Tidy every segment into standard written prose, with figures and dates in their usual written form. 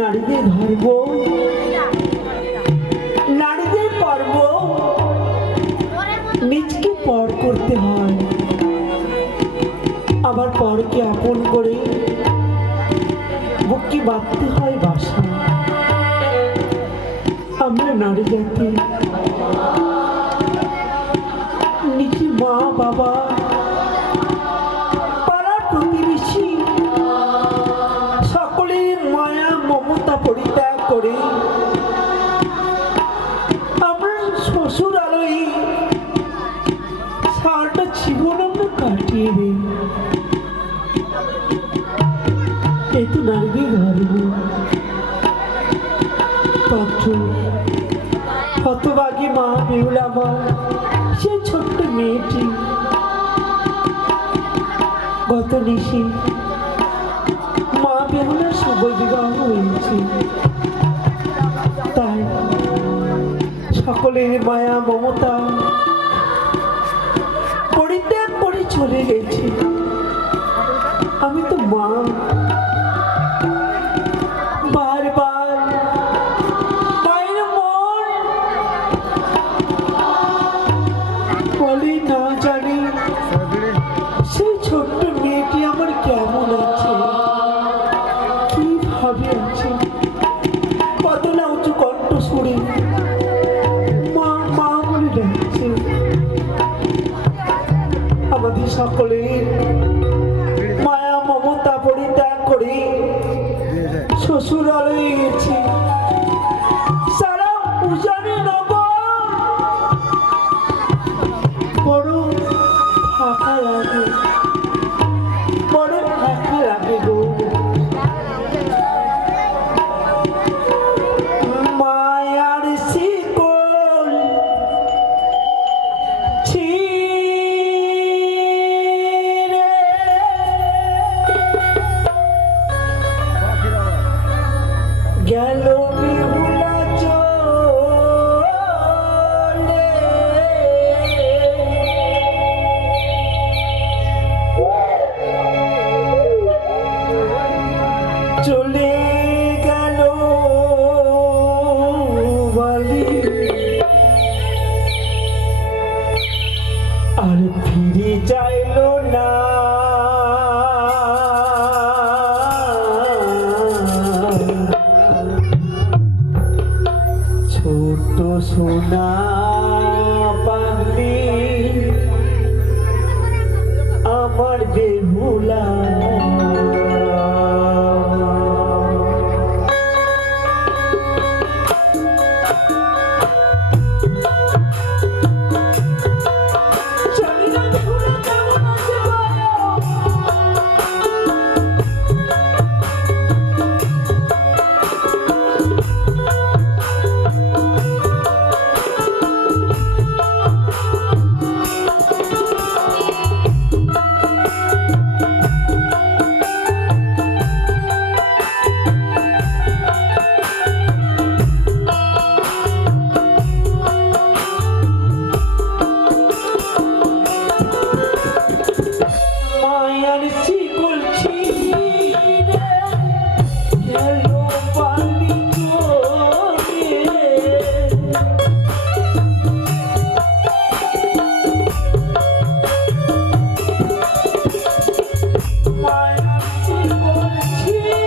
নারীদের ধর্ম, নারীদের কর্ম নিজকে পর করতে হয়, আবার পরকে আপন করে বুককে বাঁধতে হয় বাসা। আমরা নারী জাতি নিজের মা বাবা পাড়ার প্রতিবেশী সকলের মায়া মমতা পরিত্যাগ করে আমরা শ্বশুর আলোয় সারাটা জীবন আমরা কাটিয়ে দিই। এই তো নারীদের ধর্ম। হতভাগী মা বেহুলা মা, সে ছোট্ট মেয়েটি গত নিশি মা বেহুলার শুভ বিবাহ হয়েছে। তাই সকলের মায়া মমতা পরিত্যাগ করে চলে গেছে। আমি তো মা, বারবার মায়ের মন বলে না জানি সেই ছোট্ট মেয়েটি আমার কেমন আছে, কিভাবে আছে। কত না উঁচু কণ্ঠ সুরে মা মা বলে ডাকছে। আমাদের সকলের মায়া মমতা পরিত্যাগ করে শ্বশুরালয়ে গেছি। সারা উজানি নগর বড় ফাঁকা লাগে, বড় ফাঁকা লাগে গো। মায়ার শিকল ছিঁড়ে গেল বেহুলা চলে, চলে গেল বালি, আর ফিরে চাইল না। ছোট সোনা পাগলি আমার বেহুলা, মায়ার শিকল ছিঁড়ে গেল বালি চলে, মায়ার শিকল ছিঁড়ে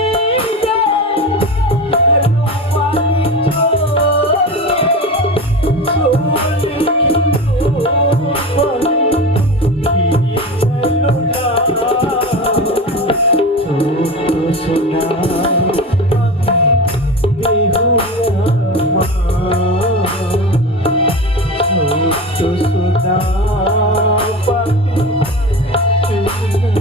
গেল বালি চলে, চলে সোনা বেহুলা ছোট সোনা পাখি তুমি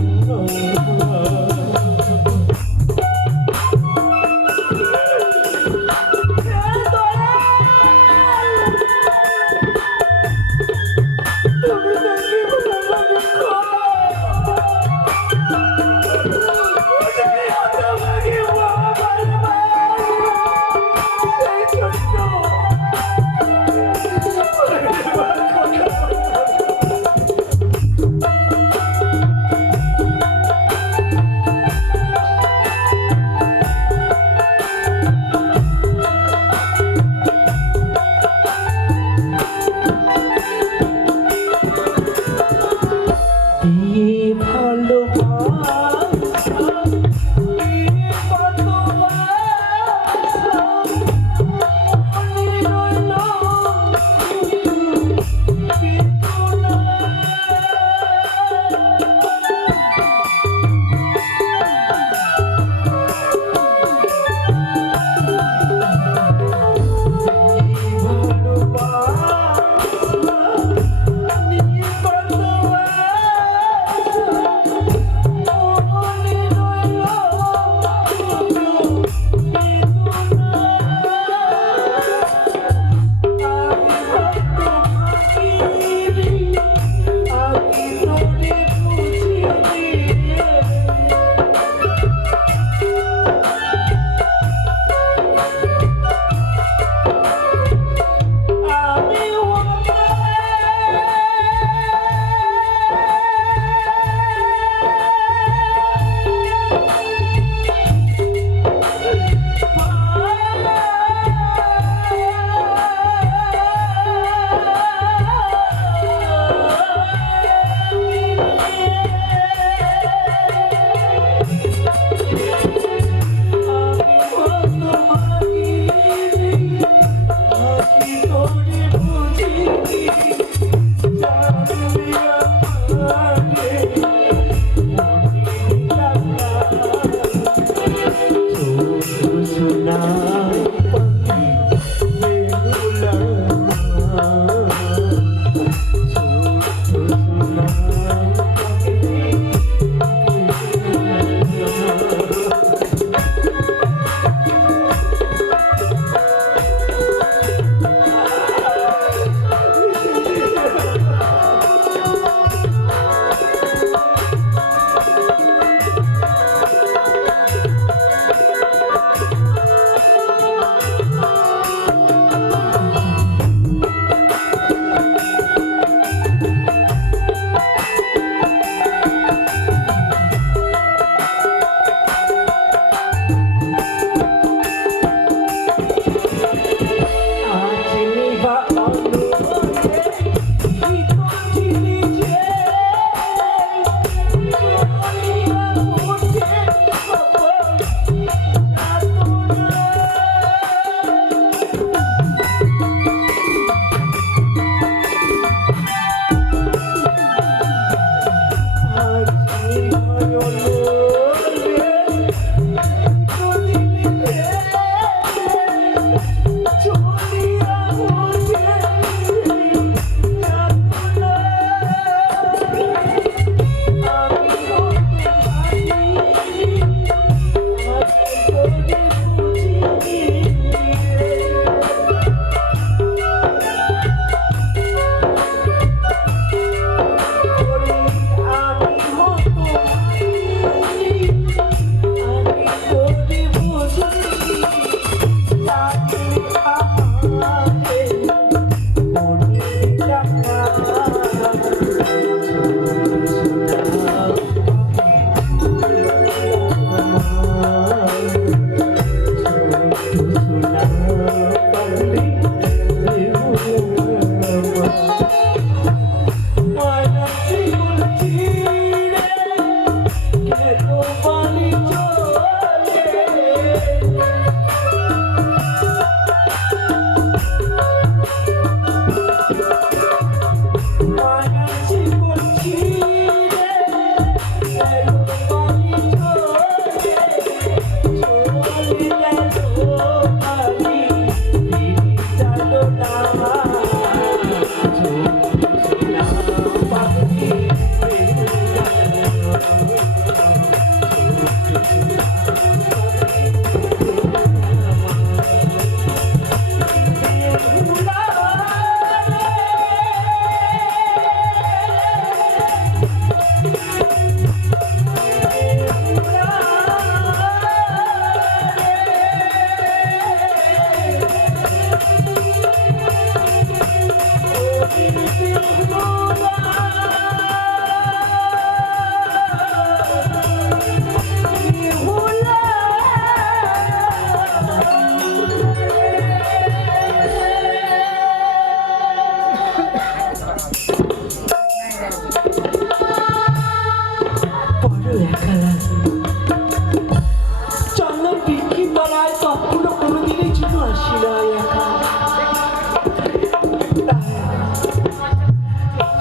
তলায় কখনো কোনোদিনের জন্য আসি না একা।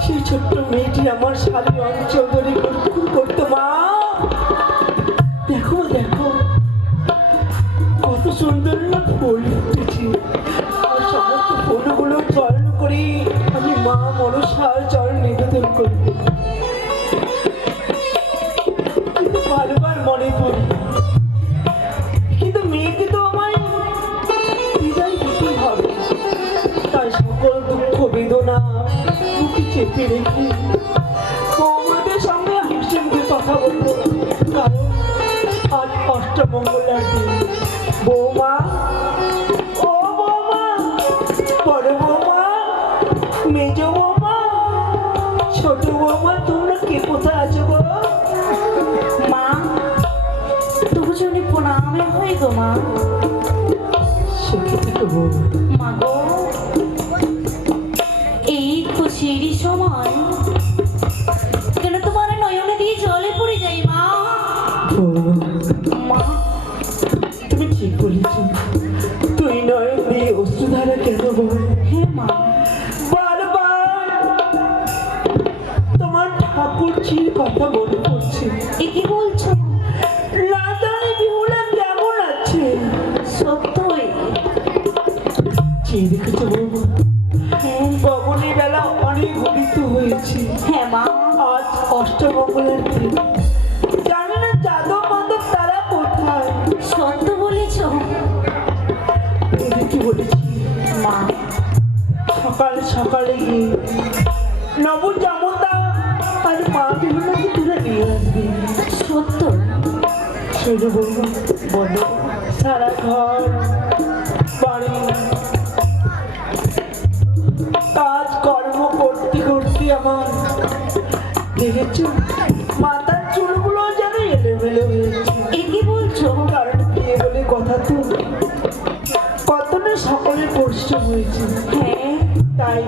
সেই ছোট্ট মেয়েটি আমার শালী অঞ্চল ধরে গুনগুন করতো, মা দেখো দেখো কত সুন্দর না ফুল ফুটেছে, আর সমস্ত ফুলগুলো চয়ন করে আমি মা মনসার চরণ নিবেদন করি। কিন্তু বারবার মনে পড়ে, কিন্তু মেয়েকে তো আমায় বিদায় দিতেই হবে, তাই সকল দুঃখ বেদনা বুকে চেপে রেখে বৌমাদের সঙ্গে হাসি মুখে কথা বলবো, কারণ আজ অষ্টমঙ্গলার দিন। বৌমা, ও বৌমা, বড় বৌমা, মেজ বৌমা, ছোট বৌমা, তোমরা কে কোথায় আছো গো? মা, তবু জন্য প্রণামে হয় গো মা। সুখী থেকে বৌমা। মা গো, এই খুশির সময় কেন তোমার নয়নে দিয়ে জলে পড়ে যাই মা। বৌমা, মা, তুমি ঠিক বলেছ, তুই নয় দিয়ে অশ্রুধারা কেন বল? হ্যাঁ মা, বারবার তোমার ঠাকুরজির কথা মনে পড়ছে। এ কি বলছো? রাধারানী বিহুলা কেমন আছে? সত্যই? চেয়ে দেখেছো বৌমা, হ্যাঁ গগনে বেলা অনেক ঘটিত হয়েছে, হ্যাঁ মা, আজ অষ্টমঙ্গলের দিন। জানি না যাদব মাদব তারা কোথায়? সত্য বলেছ এদিকে বলেছি মা। সকাল সকালে গিয়ে নব জামতা আর মা বিহুলাকে তুলে নিয়ে আসবে। সত্য? শোনো বৌমা, বলো সারা ঘর বাড়ি কাজ কর্ম করতে করতে আমার দেখেছো মাথার চুলগুলো যেন এলোমেলো হয়েছে। এ কি বলছো? কারণ বিয়ে বলে কথা তো, কত না সকলের পরিশ্রম হয়েছে, হ্যাঁ তাই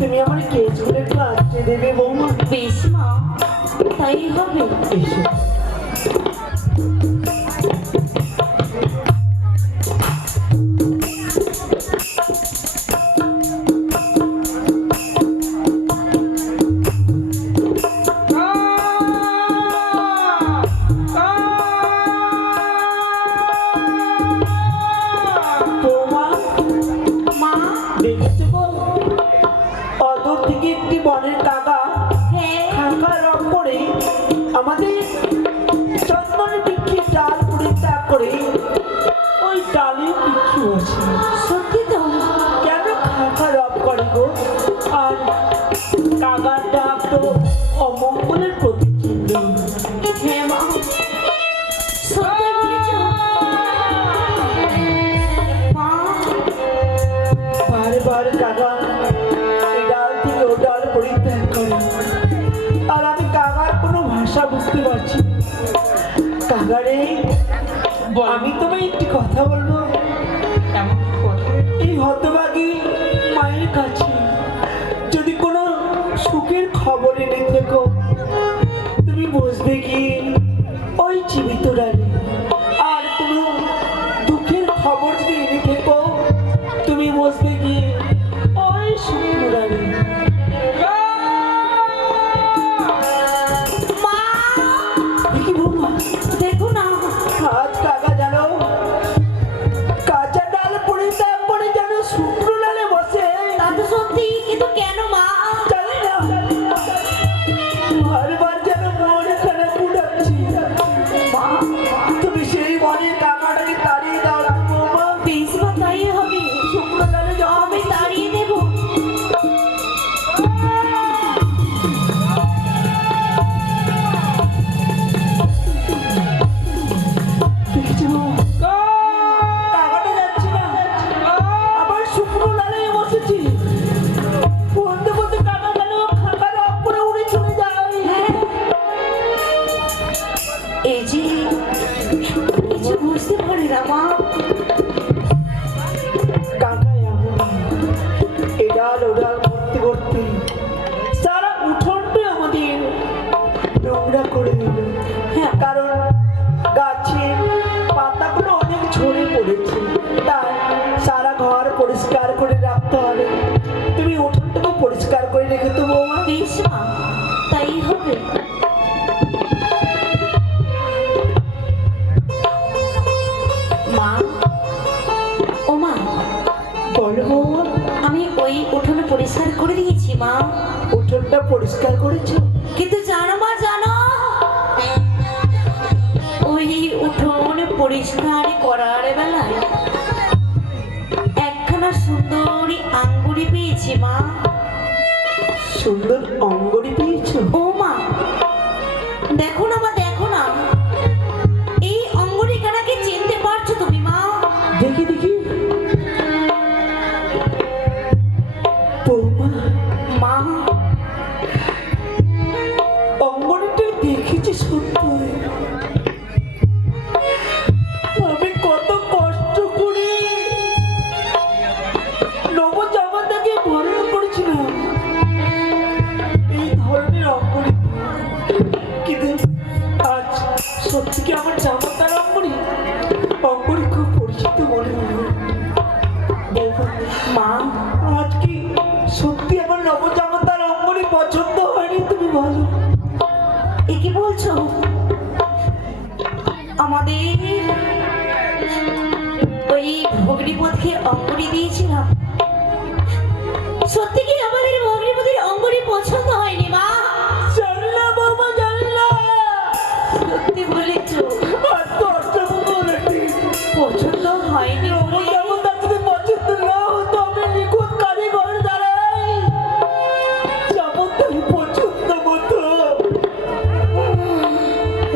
তুমি আমার কেসগুলো একটু আঁচড়ে দেবে বৌমা। বেশ মা, তাই হবে। এসো। বৌমা, মা, দেখেছো গো, অদূর থেকে একটি বনের কাকা হ্যাঁ খাঁকা রং করে আমাদের চন্দন বৃক্ষের ডাল পরিত্যাগ করে ওই ডালে বৃক্ষ আছে। সত্যি তো? কেন খাঁকা রং করে গো? আর কাকার ডাক তো অমঙ্গলের প্রতীক চিহ্ন। হ্যাঁ মা, সত্যি বলেছ মা। বারবার কাকা এই ডাল থেকে ও ডাল পরিত্যাগ করে, আর আমি কাকার কোনো ভাষা বুঝতে পারছি না। কাকারে, আমি তোমায় একটি কথা বলবো। এই হতভাগী মায়ের কাছে যদি কোনো সুখের খবর এনে থেকো, তুমি বুঝবে কি ওই জীবিত ডালে। আর কোনো দুঃখের খবর যদি এনে থেকো, তুমি বুঝবে কি ওই শুকনো ডালে। মা, দেখি বৌমা, দেখো না, আজ কাকা জানো কাঁচা ডাল পরিত্যাগ করে যেন শুকনো ডালে বসে। তা তো সত্যি, কিন্তু কেন মা? জানি না, বারবার যেন মন খারাপ উঠাচ্ছি। মা, তুমি সেই বনের কাকাটাকে তাড়িয়ে দাও না বৌমা। বেশ বা তাই হবে। শুকনো ডালে যাও। আমি তাড়িয়ে দেবো। দেখেছি বৌমা, কাকাটা যাচ্ছে না, আবার শুকনো ডালে বসেছি। বলতে বলতে কাকা গেল খাঁকার অফ করে উড়ে চলে যায়। হ্যাঁ, এই যে কিছু বুঝতে পারি না মা। কাকা এমন এডাল ওডাল করতে করতে সারা উঠোনটা আমাদের নোংরা করে দিল। হ্যাঁ কারণ গাছের পাতাগুলো অনেক ঝরে পরিষ্কার করে রেখে তো বৌমা। বেশ মা, তাই হবে। মা, ও মা, বলো বৌমা। আমি ওই উঠোনে পরিষ্কার করে দিয়েছি মা। উঠোনটা পরিষ্কার করেছো? কিন্তু জানো মা, জানো ওই উঠোনে পরিষ্কার করার বেলায় একখানা সুন্দরী আঙ্গুরি পেয়েছি মা। সুন্দর অঙ্গরি পেয়েছো? ও মা, দেখো না মা, দেখো না, এই অঙ্গুরিখানাকে চিনতে পারছো তুমি মা? দেখি দেখি। বৌমা, মা, অঙ্গনটা দেখেছি সত্যি। আমি কত কষ্ট করে নবজামাতাকে বরণ করেছিলাম এই ধরনের অঙ্গনি, কিন্তু আজ সত্যি কি আমার জামাতার অঙ্গনি অঙ্গনি খুব পরিচিত মনে হলো। বৌমা, মা, আজ কি সত্যি আমার নবজামাতার অঙ্গনি পছন্দ হয়নি? তুমি বলো। এ কি বলছো? আমাদের ওই ভগ্নিপথকে অঙ্গুরি দিয়েছিলাম, সত্যি কি আমাদের ভগ্নিপতির অঙ্গুরি পছন্দ হয়নি মা? জানলা বাবা, জানলা। সত্যি বলেছো, আর তো অষ্টম বলেছি। পছন্দ হয়নি বলে নবজামাতা যদি পছন্দ না হতো, আমি নিখুঁত কারিগর দ্বারাই জামাতার পছন্দ মতো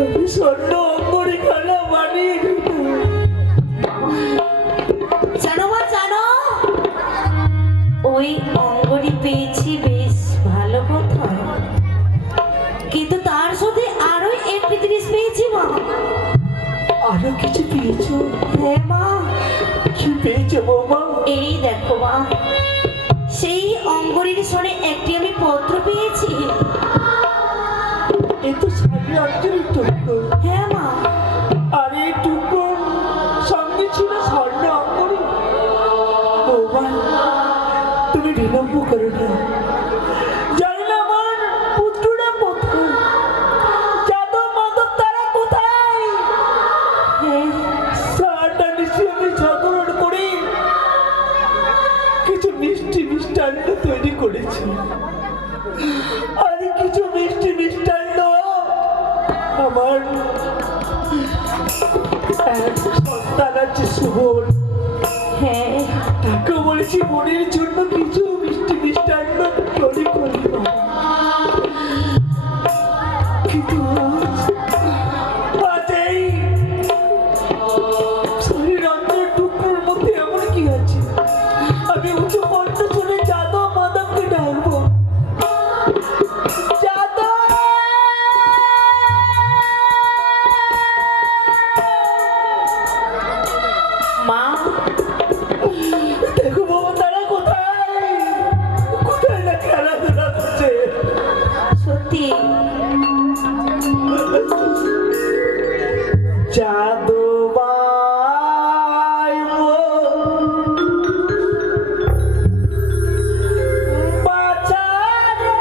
আমি স্বর্ণ অঙ্গরি খানা বানিয়ে দিতাম। জানো মা, জানো ওই অঙ্গুরি পেয়েছি, বেশ ভালো কথা, কিন্তু তার সাথে আরো একটি জিনিস পেয়েছি মা। আরো কিছু পেয়েছো? হ্যাঁ মা, কি পেয়েছো বৌমা? এই দেখো মা, সেই অঙ্গুরির সনে একটি আমি পত্র পেয়েছি। এ তো সাড়ে আটচল্লিশ টুকরো। হ্যাঁ মা, আর এই টুকরো সঙ্গে ছিল স্বর্ণ অঙ্গরি। বৌমা, তুমি বিলম্ব করো না। জানি না আমার পুত্ররা কোথায়, যাদব মাধব তারা কোথায়। হ্যাঁ সারাটা নিশ্চয়ই আমি জাগরণ করে কিছু মিষ্টি মিষ্টান্ন তৈরি করেছি। আর কিছু মিষ্টি মিষ্টান্ন আমার এক সন্তান আছে সুবল, হ্যাঁ, তাকে বলেছি মনের জন্য কিছু মিষ্টি মিষ্টান্ন তৈরি করব। কিন্তু আজ এই শরীর অন্তর টুকরোর মধ্যে এমন কি আছে? আমি উঁচু কণ্ঠ শুনে যাদব মাধবকে ডাকবো। যাদব! মা, দেখো বাবা, তারা কোথায় কোথায় না খেলাধুলা করছে। সত্যি যাদবাই মো বাঁচারে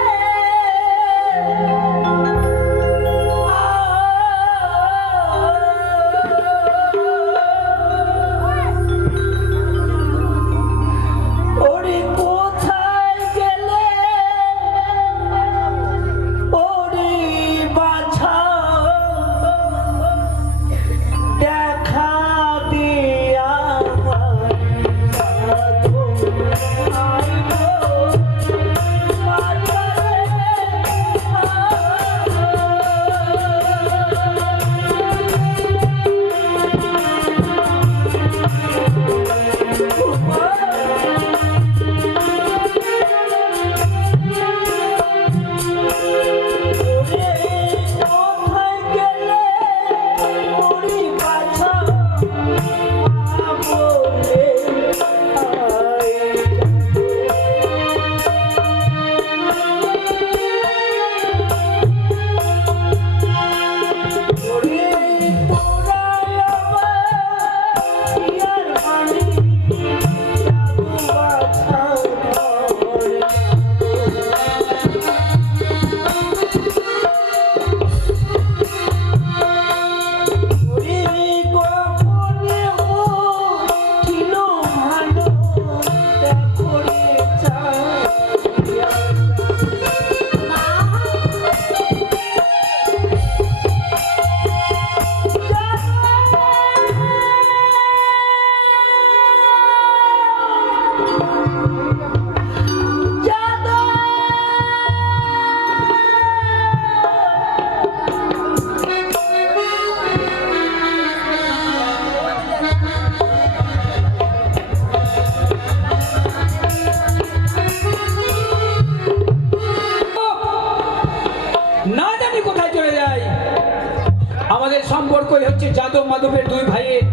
যাদব মাধবের দুই ভাইয়ের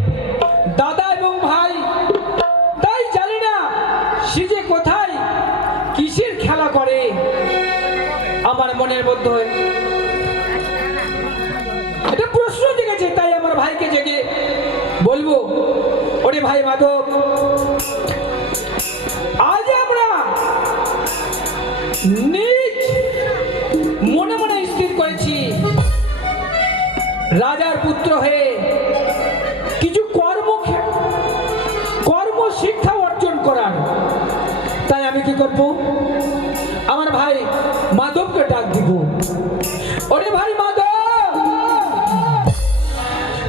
দাদা এবং ভাই। তাই জানি না সে যে কোথায় কিসের খেলা করে। আমার মনের মধ্যে এটা প্রশ্ন জেগেছে, তাই আমার ভাইকে জেগে বলবো, ওরে ভাই মাধব, আজ আমরা নিজ মনে মনে স্থির করেছি রাজার পুত্র হয়ে কিছু কর্ম শিক্ষা অর্জন করার। তাই আমি কি করব, আমার ভাই মাধবকে ডাক দিব। ওরে ভাই মাধব,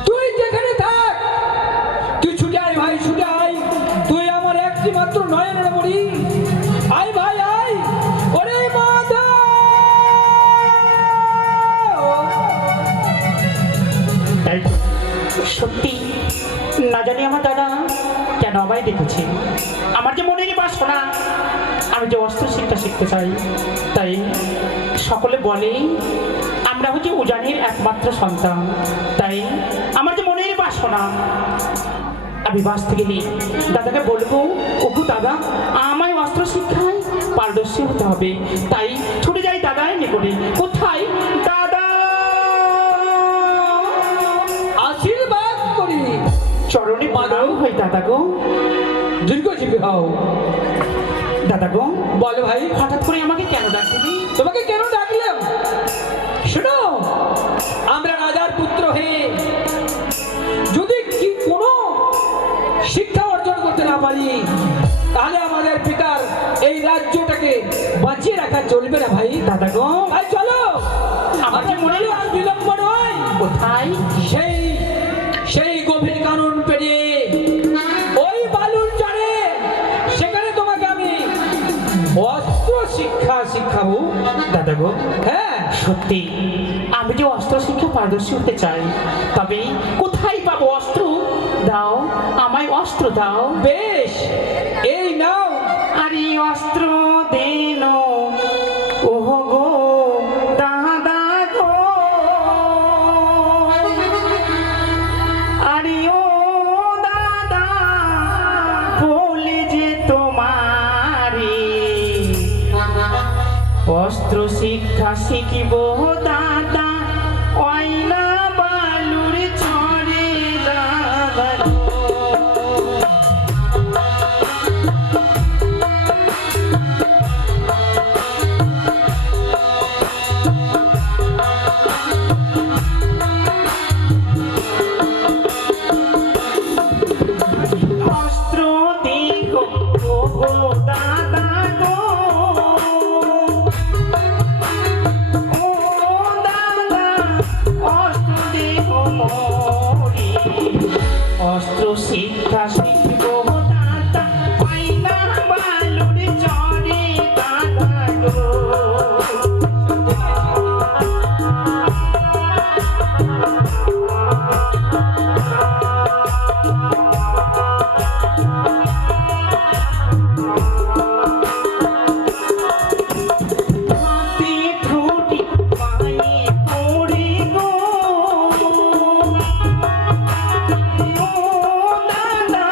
তুই যেখানে থাক, তুই ছুটে আয় ভাই, ছুটে আয়। তুই আমার একটি মাত্র নয়নের মরি। আয় ভাই আয়। ওরে মাধব, সত্যি না জানি আমার দাদা কেন আমায় ডেকেছে। আমার যে মনেরই বাসনা, আমি যে অস্ত্র শিক্ষা শিখতে চাই। তাই সকলে বলে আমরা হচ্ছে উজানের একমাত্র সন্তান। তাই আমার যে মনেরই বাসনা, আমি বাঁচতে গেলে দাদাকে বলবো, ওকু দাদা আমায় অস্ত্র শিক্ষায় পারদর্শী হতে হবে। তাই ছুটে যাই দাদার নিকটে। কোথায় দাদা? আশীর্বাদ করি, চরণে মাদাও হই দাদা গো। দীর্ঘজীবী হও। দাদা গো, বলো ভাই, হঠাৎ করে আমাকে কেন ডাক দিবি? তোমাকে কেন ডাকলাম শোনো, আমরা রাজার পুত্র হয়ে যদি কি কোনো শিক্ষা অর্জন করতে না পারি, তাহলে আমাদের পিতার এই রাজ্যটাকে বাঁচিয়ে রাখা চলবে না ভাই। দাদা গো, ভাই চলো, আমার যে মনে আর বিলম্ব নয়। কোথায়? সেই গভীর কানন পেরিয়ে ওই বালুর চরে, সেখানে তোমাকে আমি অস্ত্র শিক্ষা শিখাবো। দাদা গো, হ্যাঁ সত্যি আমি যে অস্ত্র শিক্ষা পারদর্শী হতে চাই, তবে কোথায় পাবো অস্ত্র? দাও আমায় অস্ত্র দাও। বেশ, এই নাও। আরে অস্ত্র দেন ওহ গো দাদা গো, আরে ও দাদা বলে যে তোমারি অস্ত্র শিক্ষা শিখিব দাদা, অয়না বালুর চরে দাদা গো। অস্ত্র দেহ ও দাদা গো, ও দাদা অস্ত্র দেহ মোরি, অস্ত্র শিক্ষা শিখব দাদা, আইনা বালুর চরে দাদা গো। হাতে ঠুটি পায়ে পড়ে গো, ও দাদা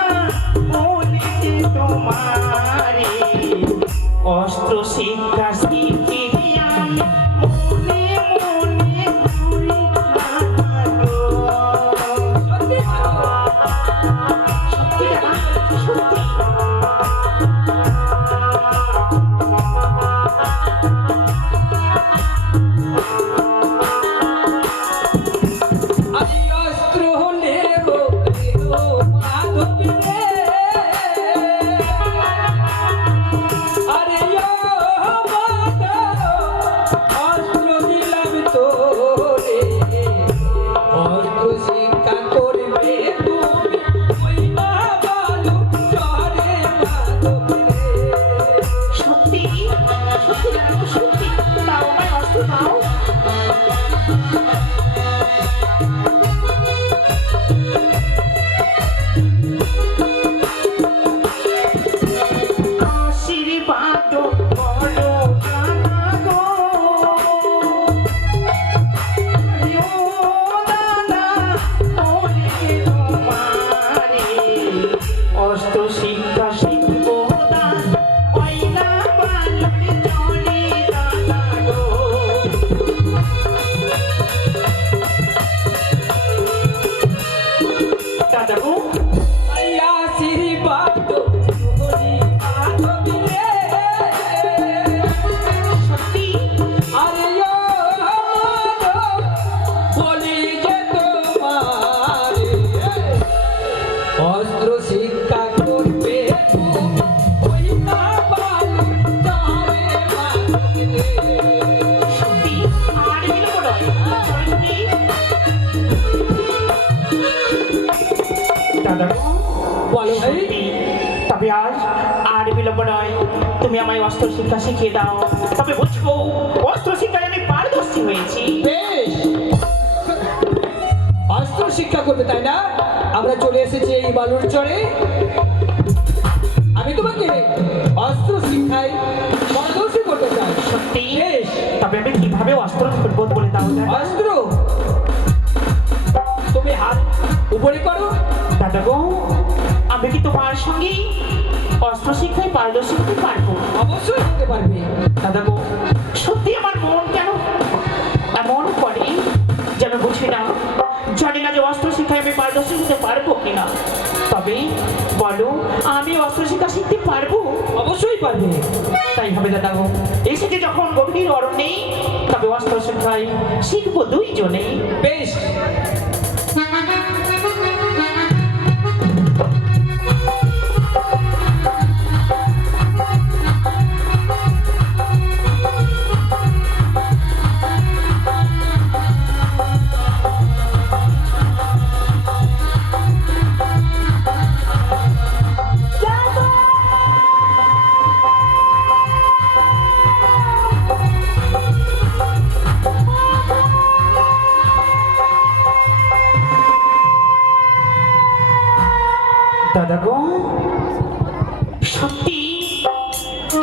অস্ত্র শিক্ষা করবে তুমি, ওই না বালুর চরে মাটিতে। সত্যি আর বিলম্ব নয়, চলো সত্যি। দাদা গো, বলো ভাই। সত্যি, তবে আজ আর বিলম্ব নয়, তুমি আমায় অস্ত্র শিক্ষা শিখিয়ে দাও, তবে বুঝবো অস্ত্র শিক্ষায় আমি পারদর্শী হয়েছি। বেশ, অস্ত্র শিক্ষা করবে তাই না? আমরা চলে এসেছি এই বালুর চরে। আমি তোমাকে অস্ত্র শিক্ষায় পারদর্শী করতে চাই। সত্যি, বেশ, তবে আমি কিভাবে অস্ত্র ধরবো বলে দাও দাদা। অস্ত্র তুমি হাত উপরে করো। দাদা গো, আমি কি তোমার সঙ্গে অস্ত্র শিক্ষায় পারদর্শী হতে পারবো? অবশ্যই হতে পারবে। দাদা গো, সত্যি আমার মন কেন এমন করে যেন বুঝি না, জানি না যে অস্ত্র শিক্ষায় আমি পারদর্শী হতে পারবো কিনা। তবে বলো, আমি অস্ত্র শিক্ষা শিখতে পারবো? অবশ্যই পারবে। তাই হবে দাদা গো, এসেছে যখন গভীর অরণ্যে, তবে অস্ত্র শিক্ষায় শিখবো দুইজনে। বেশ, দাদা গো, সত্যি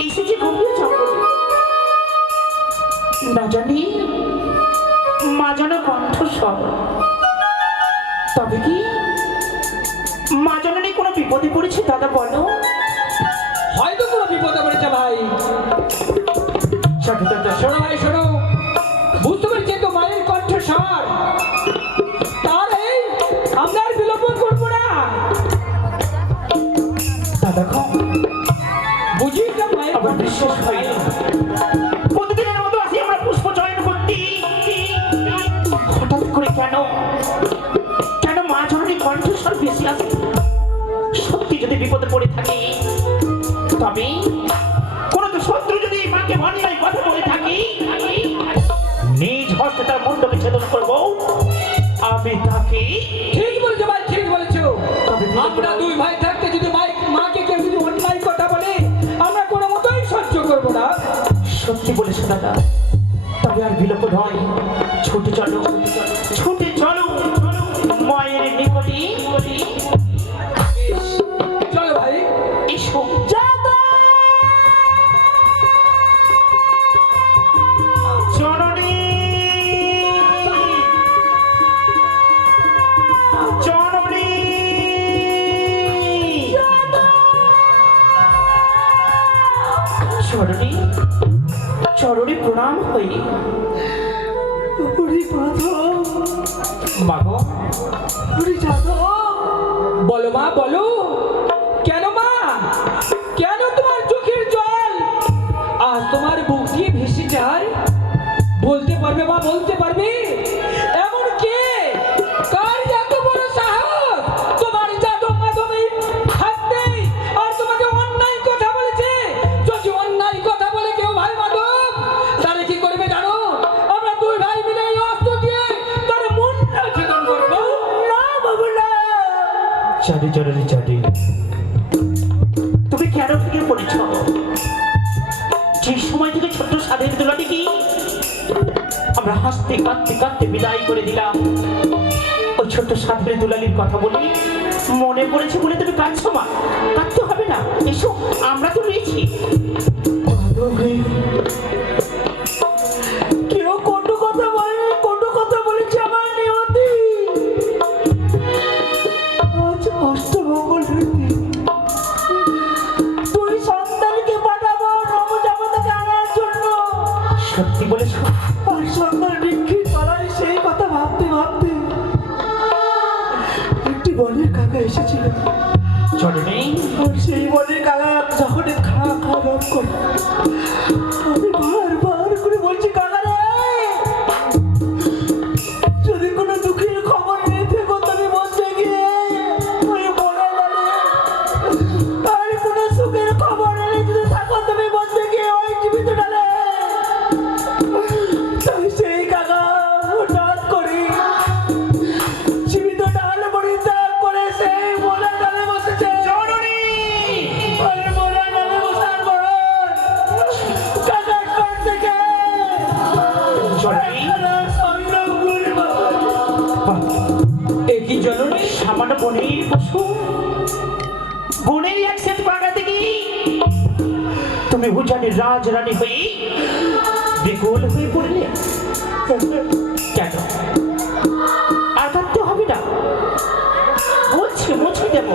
এসেছে গভীর জঙ্গলে, না জানি মা যেন কণ্ঠস্বর। তবে কি মা জননী কোনো বিপদে পড়েছে? দাদা বলো। হয়তো কোনো বিপদে পড়েছে ভাই। সাধু দাদা, শোনো ভাই শোনো, বুঝতে পেরেছি তো মায়ের কণ্ঠস্বর। তার এই আমরা আর বিলম্ব করবো না। দাদা গো, বুঝি না মায়ের আবার বিশ্বাস হয় না। প্রতিদিনের মতো আসি আমরা পুষ্প চয়ন করতে, হঠাৎ করে কেন কেন মা জননী কণ্ঠস্বর বেশি আসে? সত্যি যদি বিপদে পড়ে থাকে, তবে কোনো তো শত্রু যদি মাকে অন্যায় কথা বলে থাকি, নিজ হস্তে তার মুন্ড বিচ্ছেদন করবো আমি তাকে। ঠিক বলেছো ভাই, ঠিক বলেছো। তবে আমরা দুই ভাই থাকতে যদি মাকে কেউ যদি অন্যায় কথা বলে, আমরা কোনো মতোই সহ্য করবো না। সত্যি বলেছো দাদা, তবে আর বিলম্ব নয়, ছুটে চলো, ছুটে চলো মায়ের নিকটে। চলো ভাই। এসো। জননী, জননী, চরণী, চরণী প্রণাম হই। ওরে মাধব, মাগো, ওরে যাদব, বলো মা বলো, কেন মা, কেন তোমার চোখের জল আজ তোমার বুক দিয়ে ভেসে যায়? বলতে পারবে মা, বলতে পারবে? এমন কে, কার এত বড় সাহস তোমার জাদু মাধবী থাকতে আর তোমাকে অন্যায় কথা বলেছে? যদি অন্যায় কথা বলে কেউ ভাই মাধব, তাহলে কি করবে জানো? আমরা দুই ভাই মিলে এই অস্ত্র দিয়ে তার মুন্ডা ছেদন করবো। না বাবু না, চাঁদি জরুরি চাঁদি, তুমি কেন ফিরে পড়েছ? যে সময় থেকে ছোট্ট স্বাধীন দুলাটিকে আমরা হাসতে কাঁদতে কাঁদতে বিদায় করে দিলাম, ওই ছোট্ট স্বাধীন দুলালির কথা বলি মনে পড়েছে বলে তুমি কাঁদছো? মা, কাঁদতে হবে না, এসো, আমরা তো রয়েছি। কেউ কটু কথা বলে, কটু কথা বলেছে আমার নিয়তি। আজ অষ্টমঙ্গল হইতে তুই সন্তানকে পাঠাবো নবজাতককে আনার জন্য। সত্যি বলেছো? আর সন্তান বিক্রি করার সেই কথা ভাবতে ভাবতে একটি বনের কাকা এসেছিল। জননী, আর সেই বনের কাকা যখন খা খা রব করে, আমি বারবার করে বলছি, কাকা রে, যদি কোনো দুঃখের খবর নিয়ে থেকো, তুমি বসে গিয়ে ওই বনের ডালে বনের পশু বনের এক সেত পাড়া থেকে তুমি উজানের রাজরানী হয়ে বেকুল হয়ে পড়লে কেন? আর কাঁদতে হবে না, বলছি মুছে দেব।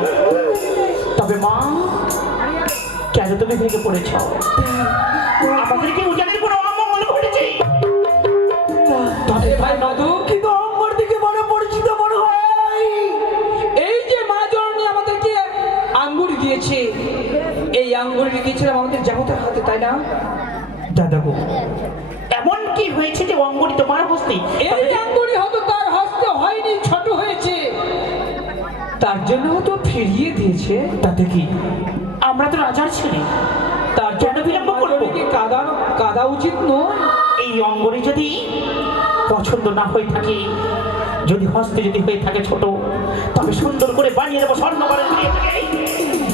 তবে মা, কেন তুমি ভেঙে পড়েছ? আমাদেরকে উজানের কোনো অমঙ্গল ঘটেছে? তবে ভাই মধু, কিন্তু আমার দিকে বড় পরিচিত মনে হয়। এই যে মা জননী আমাদেরকে আঙ্গুর দিয়েছে, এই আঙ্গুর দিয়েছিলাম আমাদের জাগতের হাতে, তাই না? দাদা গো, এমন কি হয়েছে যে অঙ্গুরি তোমার হস্তে? এই আঙ্গুরি হয়তো তার হস্তে হয়নি, ছোট হয়েছে, তার জন্য হয়তো ফিরিয়ে দিয়েছে। তাতে কি? আমরা তো রাজার ছেলে, তার জন্য বিলম্ব করবো? কাদা উচিত নয়। এই অঙ্গরে যদি পছন্দ না হয়ে থাকে, যদি হস্তে যদি হয়ে থাকে ছোট, তবে সুন্দর করে বানিয়ে দেবো স্বর্ণবারে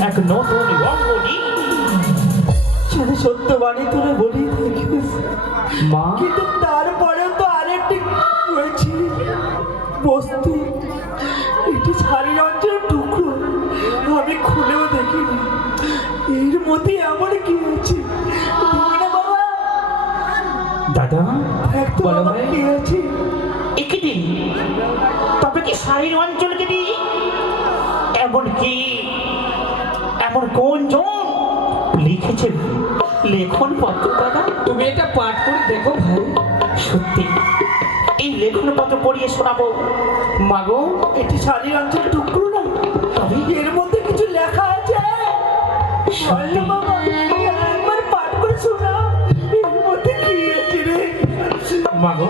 এক নতুন অঙ্গনি। যদি সত্য বাণী তুলে বলি মা, কিন্তু তারপরেও তো আরেকটি রয়েছে বস্তু, একটি শাড়ির অঞ্চলের টুকরো। আমি খুলেও দেখিনি, এর মধ্যে এমন কি আছে? না বাবা, দাদা একটু বলো বাবা ভাই। কি আছে? একে দিন, তবে কি শাড়ির অঞ্চলকে দিই? এমন কোন জন লিখেছে লেখন পত্র? দাদা তুমি এটা পাঠ করে দেখো ভাই। সত্যি এই লেখন পত্র পড়িয়ে শোনাবো মাগো? এটি শাড়ির অঞ্চলের টুকরো না, তবে এর মধ্যে কিছু লেখা আছে। বলো বাবা, একবার পাঠ করে শোনা, এর মধ্যে কি আছে রে? মাগো,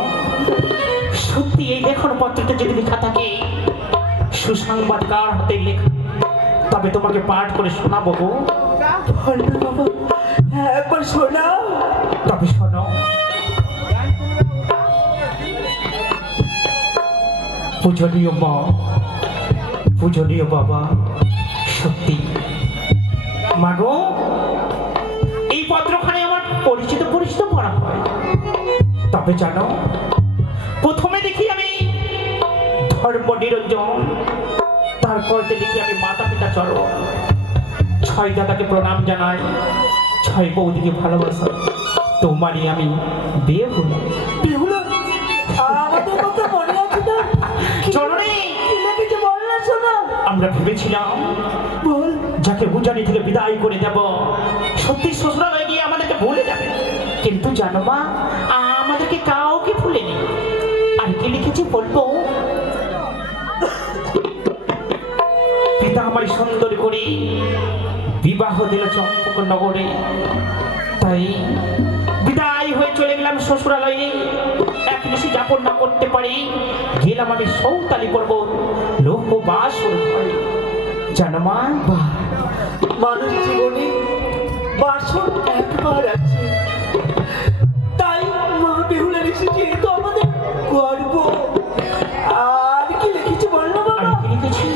সত্যি এই লেখন পত্রটা যদি লেখা থাকে সুসংবাদকার হাতে লেখা, তবে তোমাকে পাঠ করে শোনাবো গো। বলো বাবা, একবার শোনা। তবে শোনো। পূজনীয় মা, পূজনীয় বাবা, সত্যি মাগো, এই পত্রখানে আমার পরিচিত পড়া হয়। তবে জানো, প্রথমে দেখি আমি ধর্ম নিরঞ্জন, তারপর দেখি আমি মাতা পিতা চরণ, ছয় দাদাকে প্রণাম জানাই, ছয় বৌদিকে ভালোবাসা, তোমারই আমি বিয়ে হলাম। বেহুলা, আমাদের কথা মনে আছে না? চরণে কি লিখেছে বল না শোনা। আমরা ভেবেছিলাম বল। যাকে উজানি থেকে বিদায় করে দেব, সত্যি শ্বশুরালয়ে গিয়ে আমাদেরকে ভুলে যাবে, কিন্তু জানো মা, আমাদেরকে কাউকে ভুলেনি। আর কি লিখেছি বলবো? পিতা আমায় সুন্দর করে বিবাহ দিল চম্পক নগরে, তাই বিদায় হয়ে চলে গেলাম শ্বশুরালয়ে। এক নিশি যাপন না করতে পারি, গেলাম আমি সৌতালি পর্বত লোক বাসর ঘরে। জানো মা, মানুষ জীবনে বাসন একবার আছে, তাই মা বেহুলা এসেছে, এ তো আমাদের গর্ব। আর কি লিখেছে বল না বাবা। আমি কি লিখেছি?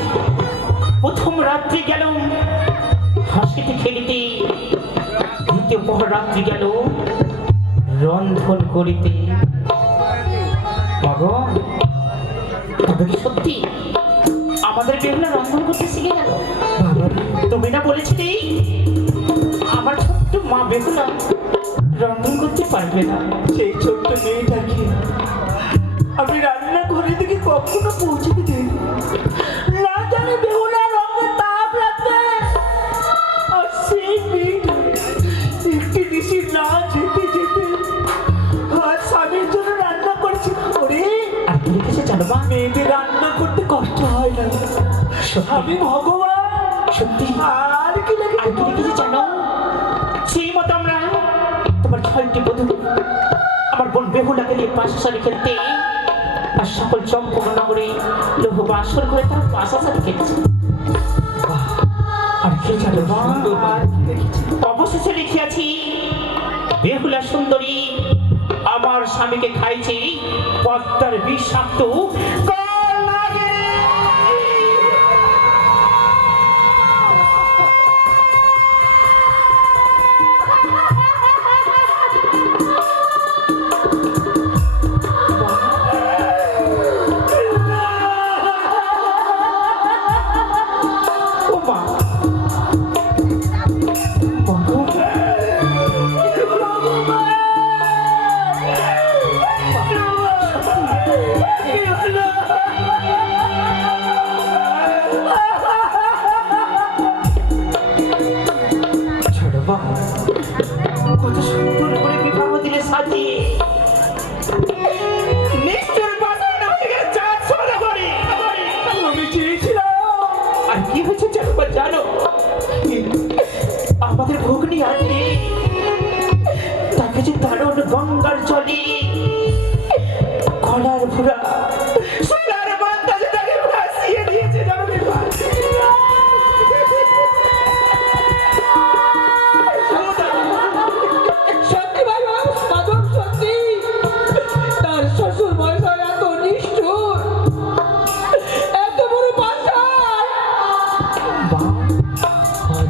প্রথম রাত্রি গেল হাসিতে খেলিতে, দ্বিতীয় পর রাত্রি গেল রন্ধন করিতে। মাগো, তবে কি সত্যি আমাদের বেহুলা রন্ধন করতে শিখে গেল? তুমি না বলেছিলে আমার ছোট্ট মা বেহুলা রন্ধন করতে পারবে না? সেই ছোট্ট মেয়েটাকে আমি রান্না ঘরে থেকে কখনো পৌঁছে দিই না, জানে বেহুলা রঙে তাপ রাখবে। আর সেই মেয়েটা একটি নিশি না যেতে যেতে আর স্বামীর জন্য রান্না করেছে। ওরে, আর কি লিখেছে জানো মা? মেয়েদের রান্না করতে কষ্ট হয় না, আমি ভগবান। সত্যি আর কি আর কি লিখেছে লিখেছে জানো? সেই মতো আমরা তোমার ছয়টি বধূ আমার বোন বেহুলাকে নিয়ে পাশাশালি খেলতে, আর সকল চম্পক নগরে লোহ বাসর করে তার পাশাশালি খেলছে। আর কি জানো মা? আর কি লিখেছে? অবশেষে লিখিয়াছি, বেহুলা সুন্দরী আমার স্বামীকে খাইছি পদ্মার বিষাক্ত কলাগে।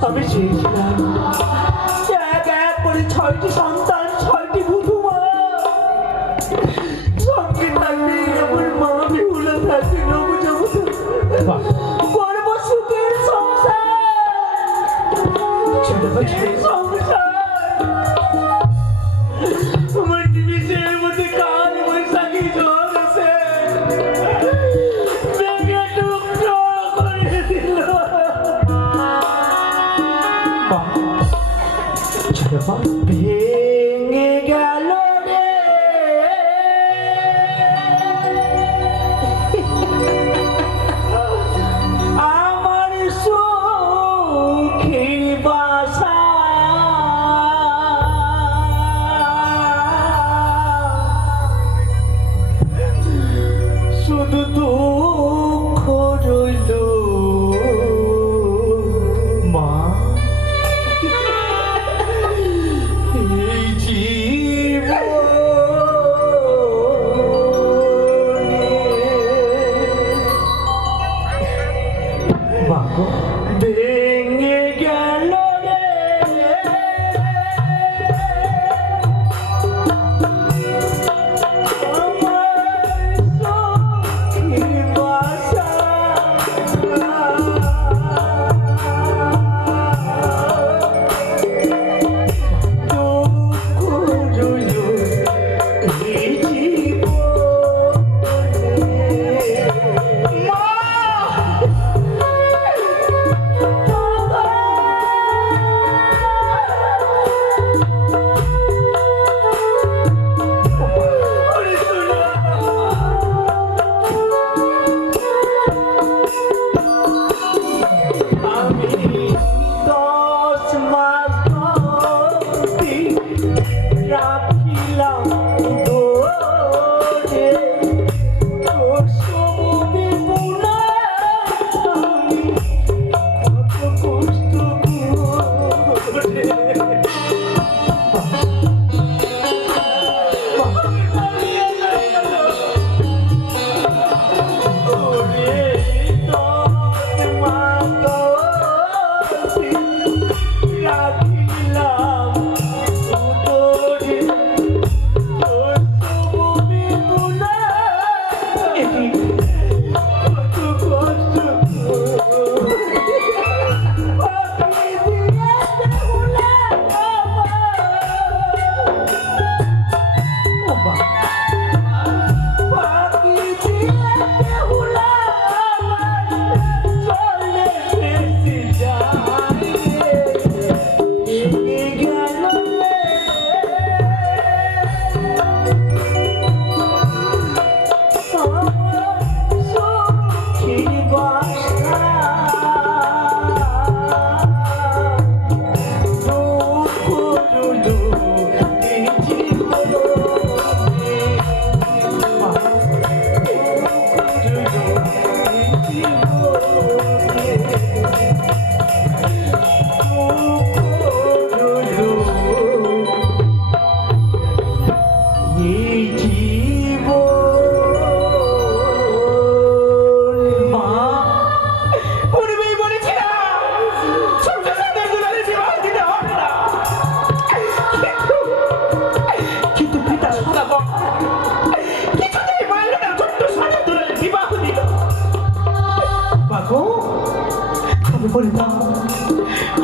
আমি চেয়েছিলাম এক এক করে 6টি সন্তান 6টি বুধু মা সঙ্গে থাকবে আমার মা বিহুলা থাকবে নবজাবত গর্ব সুখের সংসার সুখের সংসার আমার নিমিষের মধ্যে কাল বৈশাখী ঝড় এসে ভেঙে টুকরো করে দিল। ভেঙে গেল রে আমার সুখের বাসা শুধু দুঃখ রইল মা এই জীবনে ভেঙে গেল রে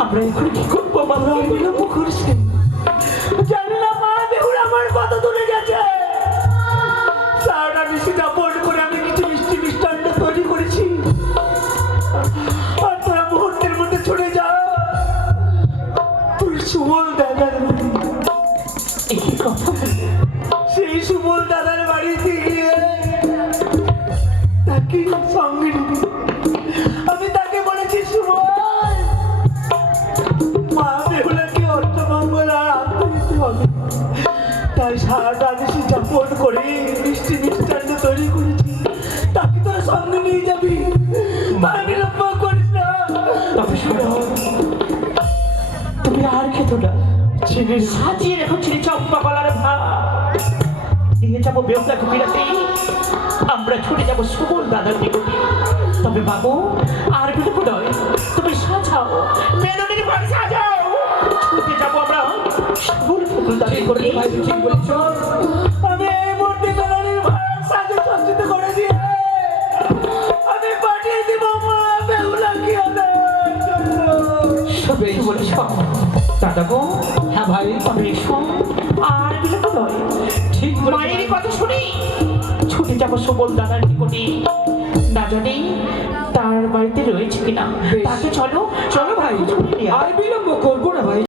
আমরা এখন কি করবো বাবা? বিলম্ব করছে জানি না মা বেহুলা আমার কথা তুলে গেছে। সারাটা মিষ্টি দাপট করে আমি কিছু মিষ্টি মিষ্টান্ন তৈরি করেছি আর তোরা মুহূর্তের মধ্যে ছুটে যা তুই সুবল দাদার বাড়ি। এই কথা সেই সুবল দাদার বাড়িতে গিয়ে তাকে সঙ্গে নিবি। আমি তাকে বলেছি সুবল মা বেহুলাকে অর্থমঙ্গল আর আনতে দিতে হবে, তাই সারাটা মিষ্টি দাপট করে মিষ্টি মিষ্টান্ন তৈরি করেছি, তাকে তোরা সঙ্গে নিয়ে যাবি। মা বিলম্ব করিস না। তবে তুমি আর খেতো না, সাজিয়ে রেখেছি চম্পা কলার ভাত নিয়ে যাবো বেহুলা কুমিরাতে, আমরা ছুটে যাবো সুবল দাদার নিকটে। তবে বাবু আর বিলম্ব নয়, তুমি তুই তাড়াতাড়ি করে নে। ভাই, তুই ঠিক বলেছ। আমি এই মুহূর্তে বেলালের ভাইয়ের সাথে সজ্জিত করে দিয়ে আমি পাঠিয়ে দিব মা বেহুলাকে আনার জন্য। বেশ। কি বলিস দাদা গো? হ্যাঁ ভাই, তবে এসো, আর বিলম্ব নয়। ঠিক বলেছ। মায়ের কথা শুনি ছুটে যাবো সুবল দাদার নিকটে, না জানি তার বাড়িতে রয়েছে কিনা। বেশ। তাকে চলো চলো ভাই, খুঁজে নিয়ে আয়। আর বিলম্ব করবো